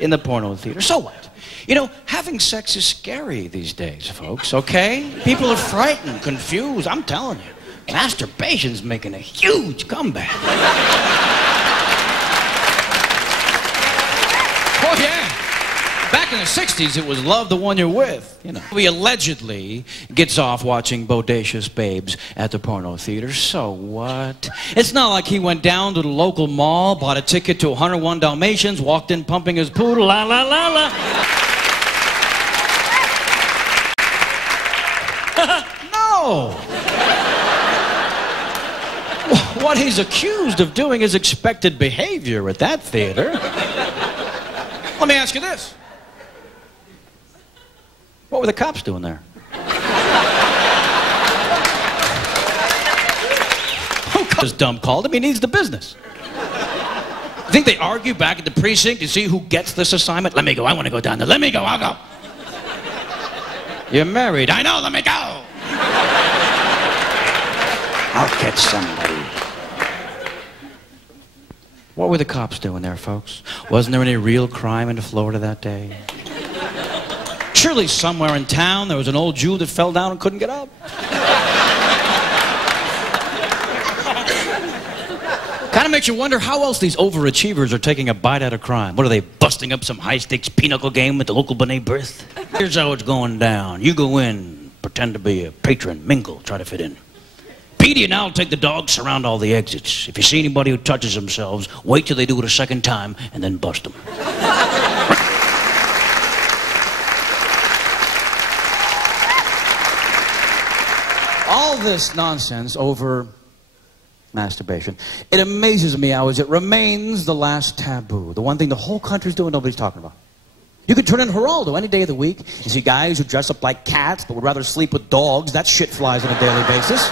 in the porno theater. So what? You know, having sex is scary these days, folks, okay? People are frightened, confused. I'm telling you, masturbation's making a huge comeback. Oh, yeah. Back in the 60s, it was love the one you're with, you know. He allegedly gets off watching bodacious babes at the porno theater. So what? It's not like he went down to the local mall, bought a ticket to 101 Dalmatians, walked in pumping his poodle, la la la la. No. What he's accused of doing is expected behavior at that theater. Let me ask you this. What were the cops doing there? This dumb called him. He needs the business. You think they argue back at the precinct to see who gets this assignment? Let me go. I want to go down there. Let me go. I'll go. You're married. I know. Let me go. I'll catch somebody. What were the cops doing there, folks? Wasn't there any real crime in Florida that day? Surely somewhere in town there was an old Jew that fell down and couldn't get up. Kind of makes you wonder how else these overachievers are taking a bite out of crime. What are they, busting up some high-stakes pinochle game at the local B'nai B'rith? Here's how it's going down. You go in, pretend to be a patron, mingle, try to fit in. Petey and I'll take the dogs, surround all the exits. If you see anybody who touches themselves, wait till they do it a second time and then bust them. All this nonsense over masturbation. It amazes me how it remains the last taboo. The one thing the whole country's doing, nobody's talking about. You could turn in Geraldo any day of the week. You see guys who dress up like cats but would rather sleep with dogs. That shit flies on a daily basis.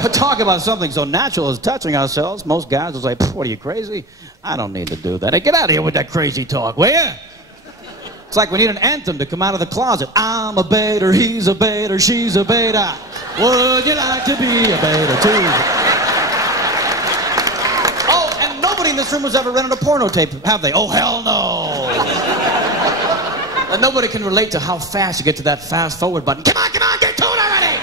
But talk about something so natural as touching ourselves. Most guys will say, what are you, crazy? I don't need to do that. Hey, get out of here with that crazy talk, will ya? It's like we need an anthem to come out of the closet. I'm a beta, he's a beta, she's a beta. Would you like to be a beta too? Oh, and nobody in this room has ever rented a porno tape, have they? Oh, hell no. And nobody can relate to how fast you get to that fast forward button. Come on, get to it already!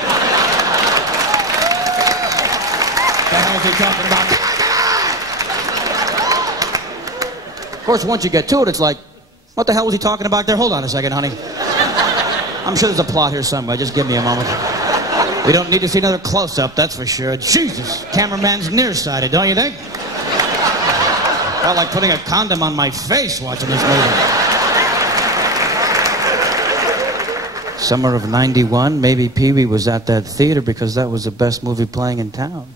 What the hell is he talking about? Come on! Of course, once you get to it, it's like, what the hell was he talking about there? Hold on a second, honey. I'm sure there's a plot here somewhere. Just give me a moment. We don't need to see another close-up, that's for sure. Jesus, cameraman's nearsighted, don't you think? Felt like putting a condom on my face watching this movie. Summer of '91, maybe Pee-wee was at that theater because that was the best movie playing in town.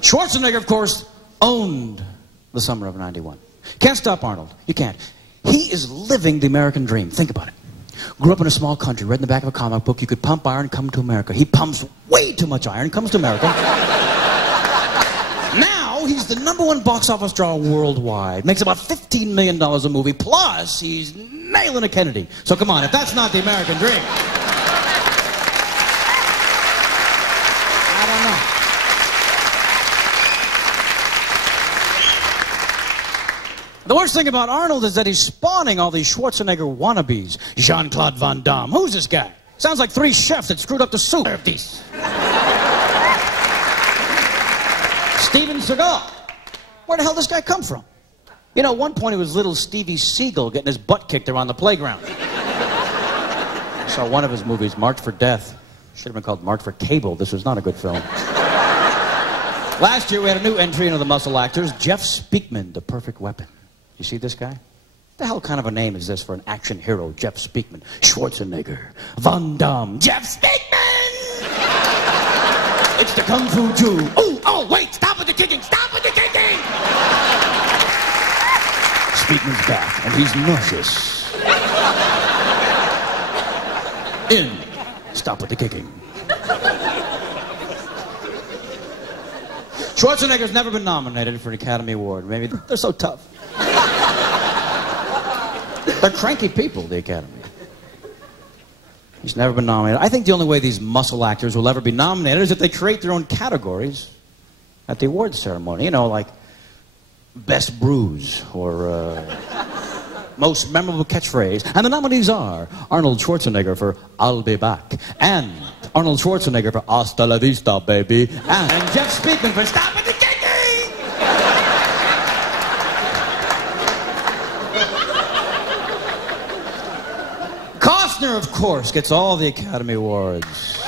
Schwarzenegger, of course, owned the summer of '91. Can't stop Arnold. You can't. He is living the American dream. Think about it. Grew up in a small country, read in the back of a comic book, you could pump iron, come to America. He pumps way too much iron, comes to America. Now, he's the #1 box office draw worldwide. Makes about $15 million a movie, plus he's nailing a Kennedy. So come on, if that's not the American dream. I don't know. The worst thing about Arnold is that he's spawning all these Schwarzenegger wannabes. Jean-Claude Van Damme. Who's this guy? Sounds like 3 chefs that screwed up the soup. Steven Seagal. Where the hell did this guy come from? You know, at one point it was little Stevie Seagal getting his butt kicked around the playground. I saw one of his movies, Marked for Death. Should have been called Marked for Cable. This was not a good film. Last year we had a new entry into the muscle actors. Jeff Speakman, The Perfect Weapon. You see this guy? What the hell kind of a name is this for an action hero? Jeff Speakman. Schwarzenegger. Van Damme. Jeff Speakman! It's the Kung Fu Jew. Oh, wait! Stop with the kicking! Stop with the kicking! Speakman's back, and he's nauseous. In. Stop with the kicking. Schwarzenegger's never been nominated for an Academy Award. Maybe they're so tough. They're cranky people, the Academy. He's never been nominated. I think the only way these muscle actors will ever be nominated is if they create their own categories at the awards ceremony. You know, like Best Bruise or Most Memorable Catchphrase. And the nominees are Arnold Schwarzenegger for I'll Be Back, and Arnold Schwarzenegger for Hasta La Vista, baby, and Jeff Speakman for Stop at the Kicking! Costner, of course, gets all the Academy Awards.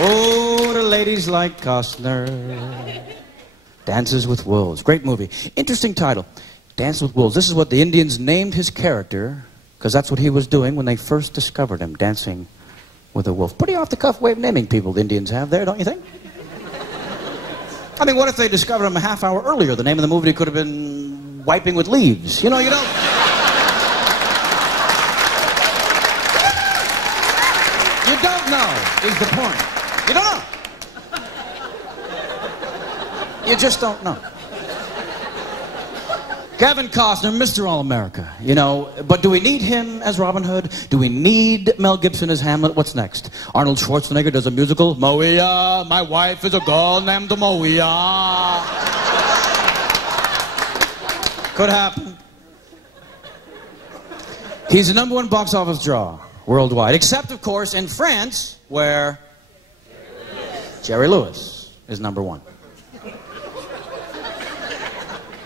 Oh, the ladies like Costner. Dances with Wolves. Great movie. Interesting title. Dances with Wolves. This is what the Indians named his character, because that's what he was doing when they first discovered him, dancing with a wolf. Pretty off-the-cuff way of naming people the Indians have there, don't you think? I mean, what if they discovered him a half hour earlier? The name of the movie could have been Wiping with Leaves. You know, you don't... You don't know, is the point. You don't know. You just don't know. Kevin Costner, Mr. All-America, you know, but do we need him as Robin Hood? Do we need Mel Gibson as Hamlet? What's next? Arnold Schwarzenegger does a musical, Maria, my wife is a girl named Maria. Could happen. He's the #1 box office draw worldwide, except, of course, in France, where Jerry Lewis is #1.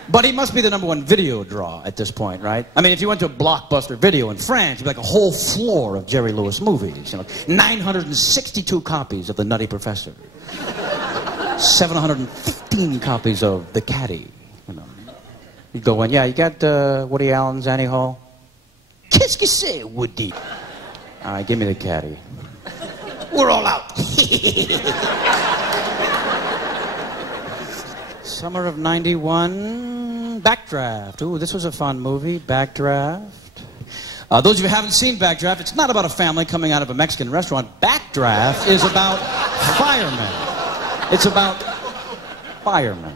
But he must be the #1 video draw at this point, right? I mean, if you went to a Blockbuster Video in France, it'd be like a whole floor of Jerry Lewis movies. You know, 962 copies of The Nutty Professor, 715 copies of The Caddy. You know, you go in, yeah, you got Woody Allen's Annie Hall. Qu'est-ce que c'est, Woody? All right, give me The Caddy. We're all out. Summer of '91, Backdraft. Ooh, this was a fun movie, Backdraft. Those of you who haven't seen Backdraft, it's not about a family coming out of a Mexican restaurant. Backdraft is about firemen. It's about firemen.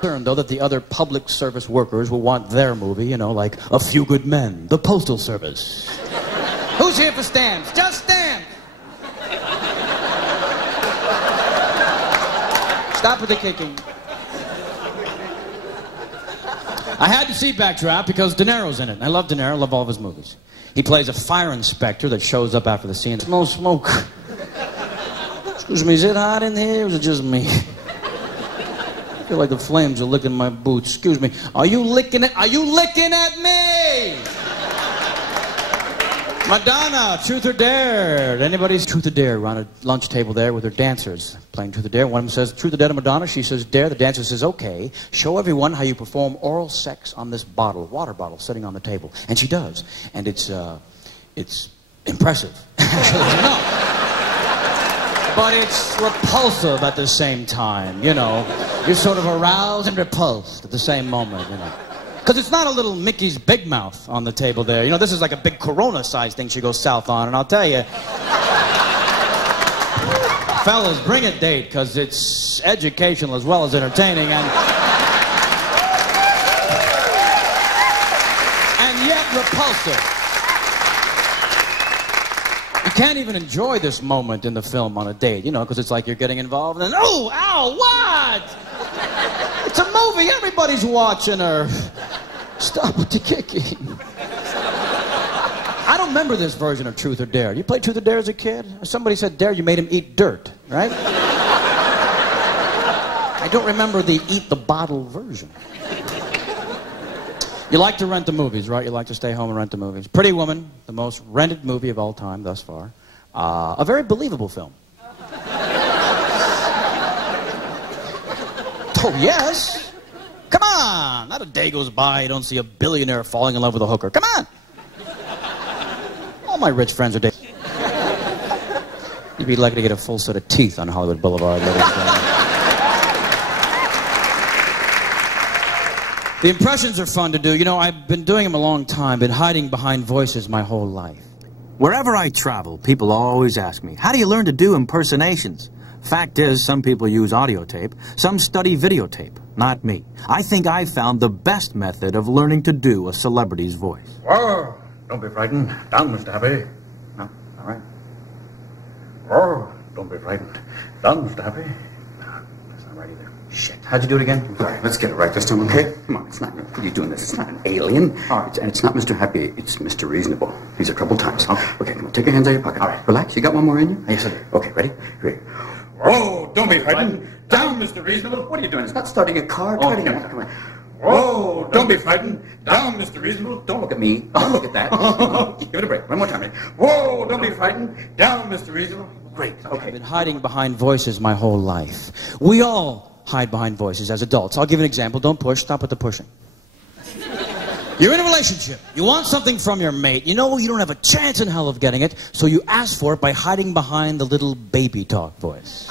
Though that the other public service workers will want their movie, you know, like A Few Good Men, the Postal Service. Who's here for stamps? Just stamps! Stop with the kicking. I had to see Backdraft because De Niro's in it. I love De Niro, love all of his movies. He plays a fire inspector that shows up after the scene. No smoke. Excuse me, is it hot in here or is it just me? I feel like the flames are licking my boots. Excuse me. Are you licking at me? Madonna, Truth or Dare. Anybody's Truth or Dare around a lunch table there with her dancers playing Truth or Dare. One of them says, Truth or Dare to Madonna. She says, Dare. The dancer says, okay. Show everyone how you perform oral sex on this bottle, water bottle, sitting on the table. And she does. And it's impressive. No. But it's repulsive at the same time, you know. You're sort of aroused and repulsed at the same moment, you know. Because it's not a little Mickey's Big Mouth on the table there. You know, this is like a big Corona-sized thing she goes south on. And I'll tell you, fellas, bring a date, because it's educational as well as entertaining. And yet repulsive. You can't even enjoy this moment in the film on a date, you know, because it's like you're getting involved and then, oh, ow, what? It's a movie, everybody's watching her. Stop with the kicking. I don't remember this version of Truth or Dare. You played Truth or Dare as a kid? Somebody said Dare, you made him eat dirt, right? I don't remember the eat the bottle version. You like to rent the movies, right? You like to stay home and rent the movies. Pretty Woman, the most rented movie of all time thus far. A very believable film. Oh, yes. Come on. Not a day goes by you don't see a billionaire falling in love with a hooker. Come on. All my rich friends are dating. You'd be lucky to get a full set of teeth on Hollywood Boulevard. The impressions are fun to do. You know, I've been doing them a long time, been hiding behind voices my whole life. Wherever I travel, people always ask me, how do you learn to do impersonations? Fact is, some people use audio tape, some study videotape. Not me. I think I found the best method of learning to do a celebrity's voice. Whoa! Don't be frightened. Down, Mr. Happy. No, all right. Whoa! Don't be frightened. Done, Mr. Happy. That's not right either. Shit. How'd you do it again? I'm sorry. Let's get it right this time, okay? Come on, it's not... What are you doing this? It's not an alien. All right. And it's not Mr. Happy. It's Mr. Reasonable. These are troubled times. Okay, come on. Take your hands out of your pocket. All right. Relax. You got one more in you? Yes, I do. Okay, ready? Ready. Whoa, don't be frightened. Down, Mr. Reasonable. What are you doing? It's not starting a car. Try it again. Come on. Whoa, don't be frightened. Down, Mr. Reasonable. Don't look at me. Don't look at that. Give it a break. One more time. Whoa, don't be frightened. Down, Mr. Reasonable. Great. Okay. I've been hiding behind voices my whole life. We all hide behind voices as adults. I'll give you an example. Don't push. Stop with the pushing. You're in a relationship. You want something from your mate. You know you don't have a chance in hell of getting it, so you ask for it by hiding behind the little baby talk voice.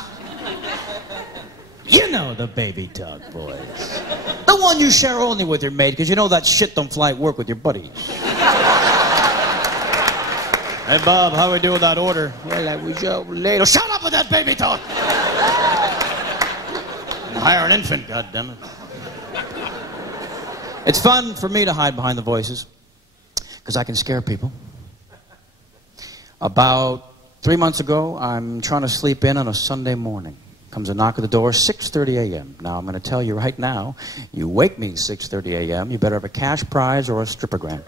You know the baby talk voice. The one you share only with your mate, because you know that shit don't fly at work with your buddies. Hey, Bob, how we do with that order? Well, I was late. Oh, shut up with that baby talk! Hire an infant, goddammit. It's fun for me to hide behind the voices, because I can scare people. About 3 months ago, I'm trying to sleep in on a Sunday morning. Comes a knock at the door, 6:30 a.m. Now, I'm going to tell you right now, you wake me 6:30 a.m., you better have a cash prize or a strippergram.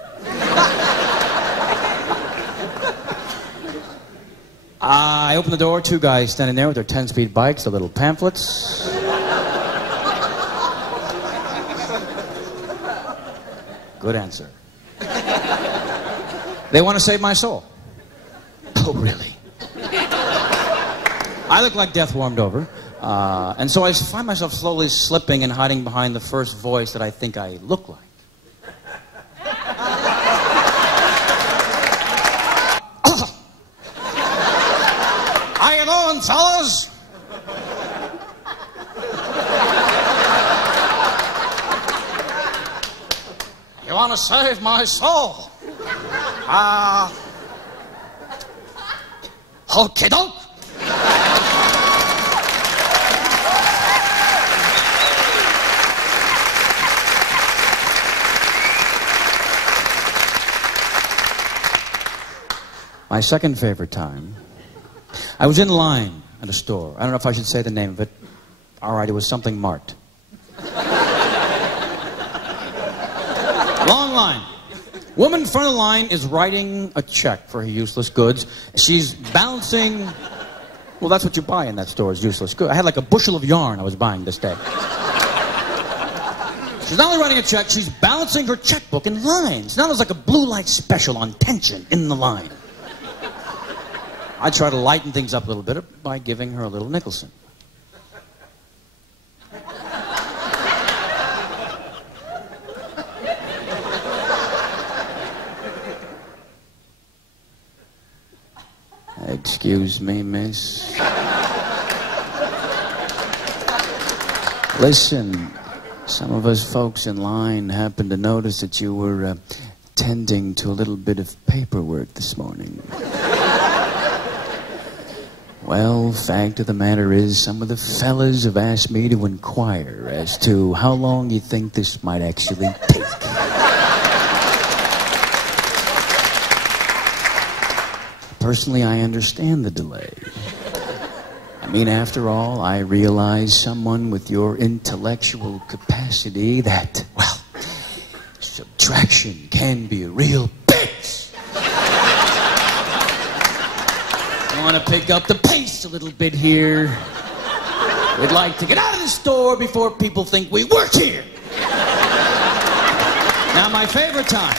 I open the door, two guys standing there with their 10-speed bikes, their little pamphlets. Good answer. They want to save my soul. Oh, really? I look like death warmed over. And so I find myself slowly slipping and hiding behind the first voice that I think I look like. How you doing, fellas? You want to save my soul? Okie doke. My second favorite time, I was in line at a store. I don't know if I should say the name of it. All right, it was something marked. Long line. Woman in front of the line is writing a check for her useless goods. She's balancing... Well, that's what you buy in that store, is useless goods. I had like a bushel of yarn I was buying this day. She's not only writing a check, she's balancing her checkbook in lines. Now there's like a blue light special on tension in the line. I try to lighten things up a little bit by giving her a little Nicholson. Excuse me, miss. Listen, some of us folks in line happened to notice that you were tending to a little bit of paperwork this morning. Well, fact of the matter is, some of the fellas have asked me to inquire as to how long you think this might actually take. Personally, I understand the delay. I mean, after all, I realize someone with your intellectual capacity that, well, subtraction can be a real bitch. I want to pick up the pace a little bit here. We'd like to get out of the store before people think we work here. Now, my favorite time.